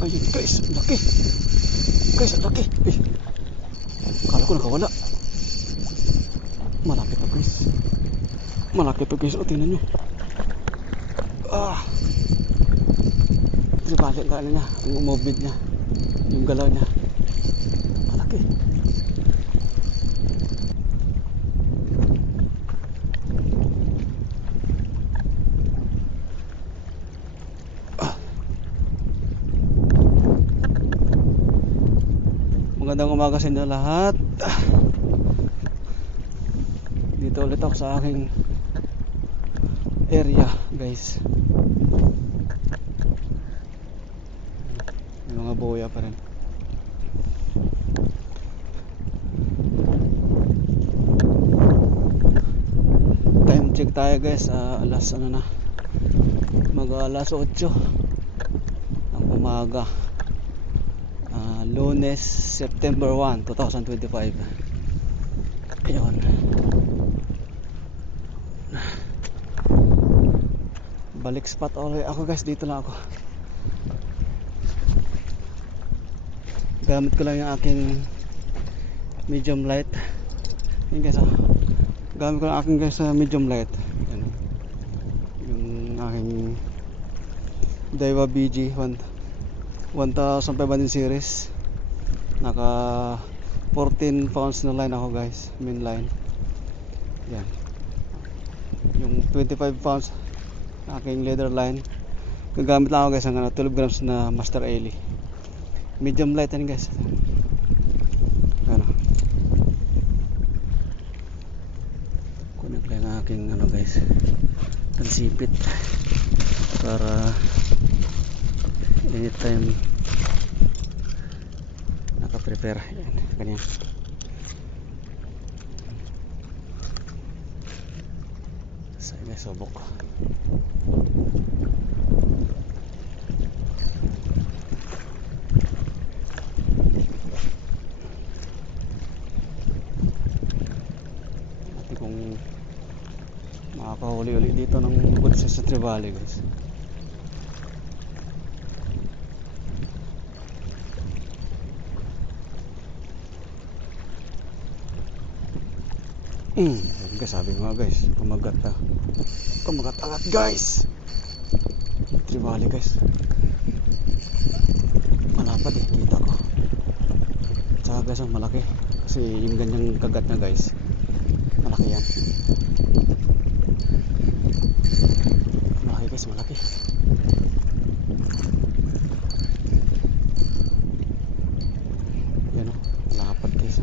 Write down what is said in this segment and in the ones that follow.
Ayun guys, laki. Guys, laki. Eh, kala ko nakawala. Malaki to guys. Malaki to guys. O, tingnan nyo. Balik ka niya. Ang umobid niya. Yung galaw niya. Malaki. Magandang umaga sa inyo lahat. Dito ulit ako sa aking area guys. May mga boya pa rin. Time check tayo guys. Alas ano na, mag alas 8 ng umaga. Lunes, September 1, 2025. Ayun. Balik spot ulit ako guys. Dito lang ako. Gamit ko lang yung aking medium light. Yun guys, gamit ko lang aking guys medium light. Yan. Yung aking Daiwa BG 1500 series. Naka 14 pounds na line ako guys, main line. Yan. Yung 25 pounds aking leather line. Gagamit lang ako guys ng 12 grams na Master Ellie. Medium light yan guys. Ano. Kunin lang ang aking guys, pansipit para anytime naka-prepare. Yan, ganyan. Sa guys, subok. Ati kung makakahuli-uli dito ng goods sa Trevally guys. Sabi ko nga guys, kumagat agad guys. Trevally guys, malapad eh, kita ko. Tsaka guys, malaki kasi yung ganyang kagat na guys, malaki yan. Malaki guys, malaki. Yan o, malapad guys.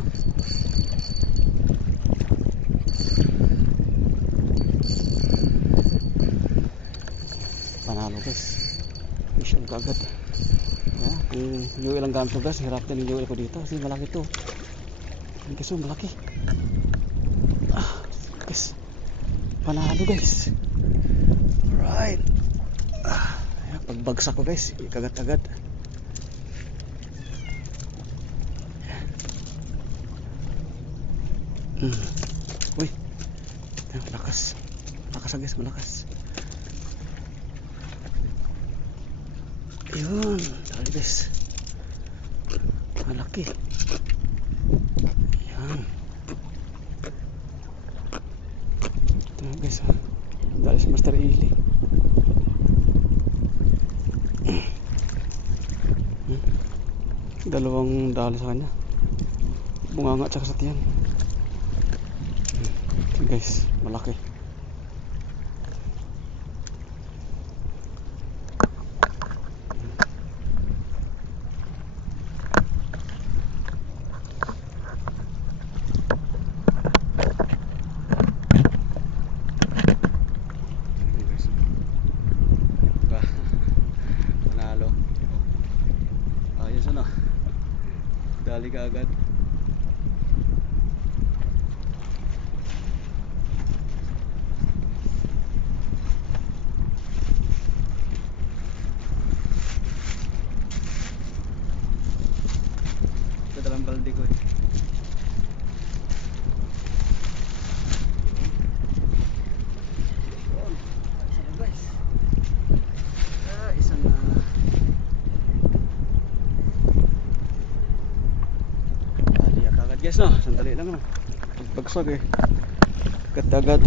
Panalo guys, mission kagad. Yung UL ang gamit ko guys, hirap din yung UL ko dito kasi malaki to. Guys, malaki. Guys, panalo guys. Alright. Pagbagsak ko guys, ikagat-agad. Uy, malakas. Malakas guys, malakas. Yun, dali guys, malaki. Yan. Ito guys, dali sa Master Ellie. Dalawang dali sa kanya, bunganga tsaka sa tiyan. Ito guys, malaki. Dali ka agad. Ito dalang balde ko eh. Isang guys no, sandali lang no. Pagbagsag eh. Agad-agad.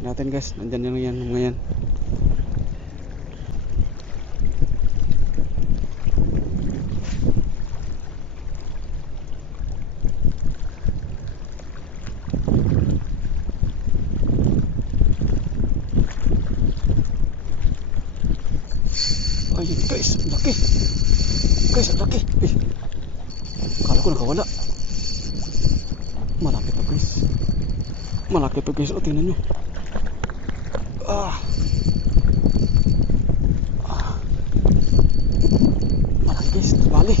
Natin guys, nandyan yung yan mga yan. Ayun guys, ang laki. Guys, ang laki. Kala ko nakawala. Malaki pa guys. Malaki pa guys. O, tingnan nyo. Malaki guys. Bali.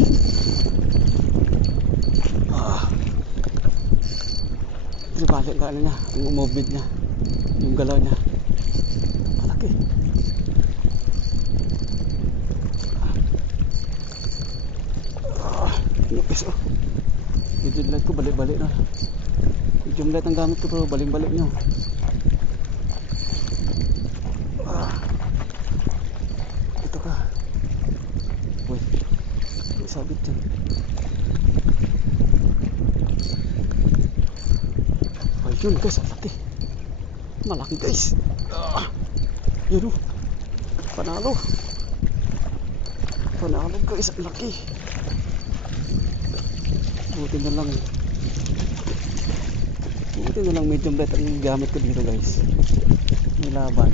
Bali ang ano niya. Ang movement niya. Yung galaw niya. Malaki. Guys, oh. Yung zoom light ko balik-balik na. Yung zoom light ang gamit ko pero balik-balik nyo. Ito ka. Uy, may sabit dyan. Ayun guys, ang laki. Malaki guys. Yun o. Panalo. Panalo guys, ang laki. Buti na lang medium light ang gamit ko dito guys. May laban.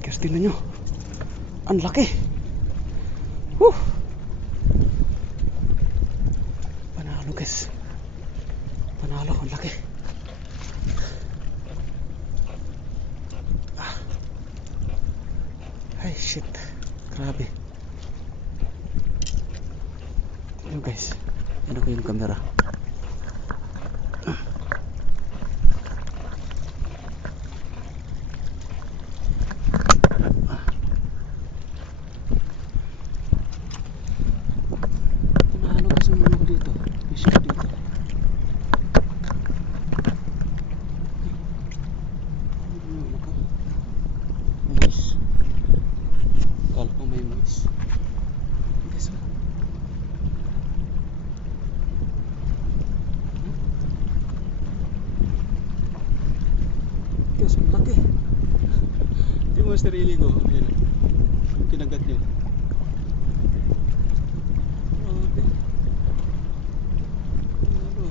Guys, tingnan nyo. Ang laki. Panalo guys. Panalo, ang laki. Ay shit, grabe. Tignan guys, ano ko yung camera. Ano kasi yung ano ko dito, fish ko dito. Mais. Kala ko may mais. Guys, guys, ang laki. Ito yung master ili ko. Yan. Yung kinagat niya. Grabe. Ano?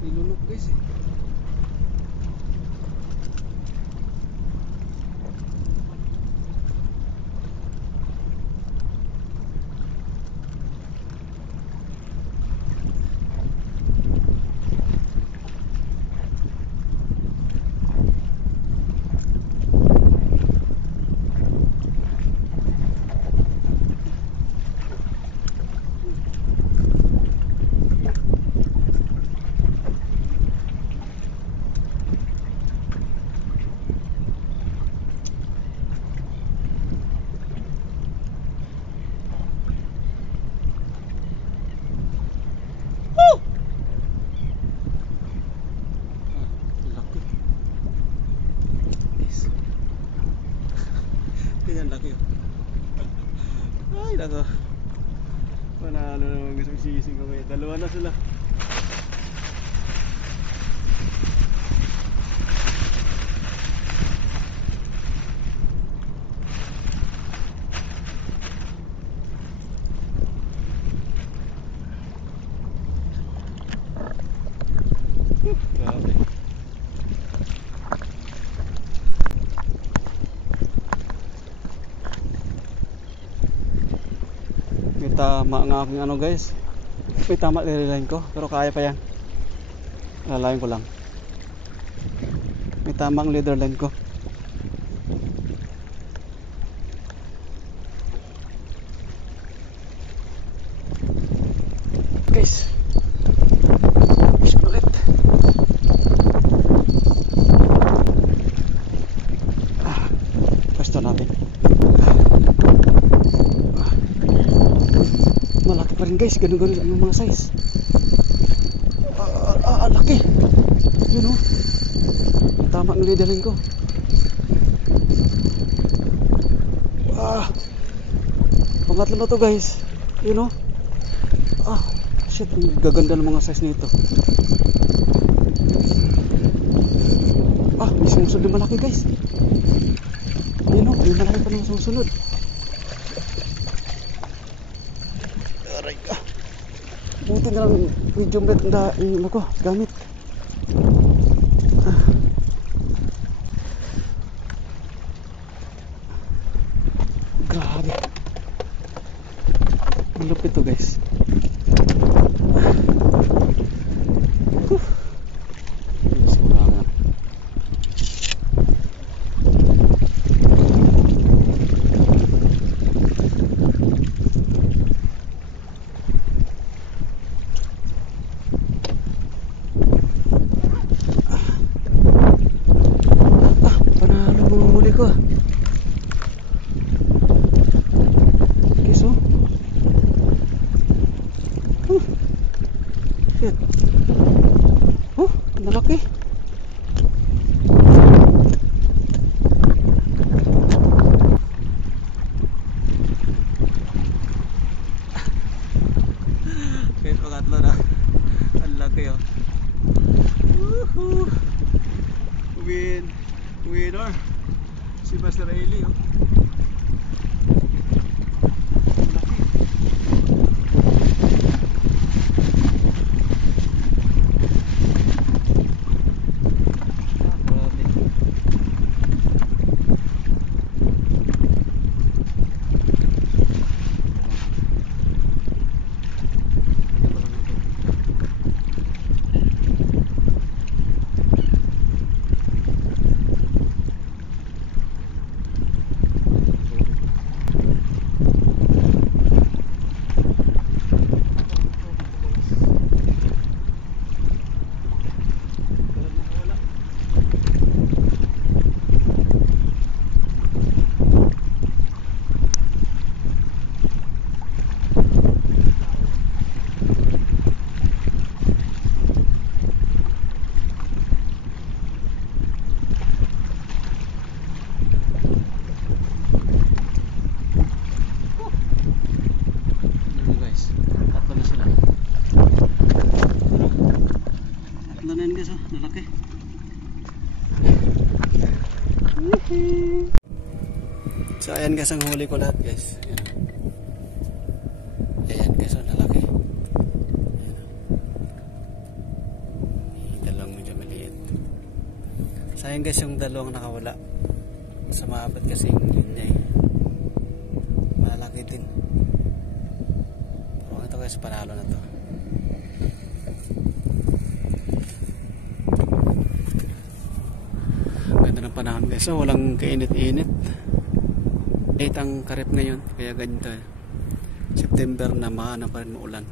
Nilunok guys eh. Ganyan laki oh. Ay nako. Panalo naman gusto sising ko ngayon. Dalawa na sila. Grabe. May tama nga aking ano guys. May tama lireline ko pero kaya pa yan. Lalayan ko lang. May tama ang leader line ko. Guys, ulit. Pwesto natin. Malaki pa rin guys, ganun-ganun ang mga size. Laki. Yun o. tama ng leader line ko. Pangatlo na to guys. You know? Shit, ang gaganda ng mga size nito. May sumusunod na malaki guys. You know, may malaki pa naman sumusunod. Aray ka. Buti na lang medium net yung ako gamit. Grabe. Malupit to guys. Malaki. Kahit pangatlo na. Ang laki oh. Woohoo! Winner. Si Master Eli oh. Lalaki. So ayan guys ang huli ko lahat guys. Ayan guys ang lalaki. Dalawang medyo maliit. So ayan guys yung dalawang nakawala. Sa maabat kasi yung linya eh. Malaki din. Pero ito guys panalo na to. Panahon guys, so walang kainit-init. 8 ang karep ngayon, kaya ganito September na maana pa rin ulan.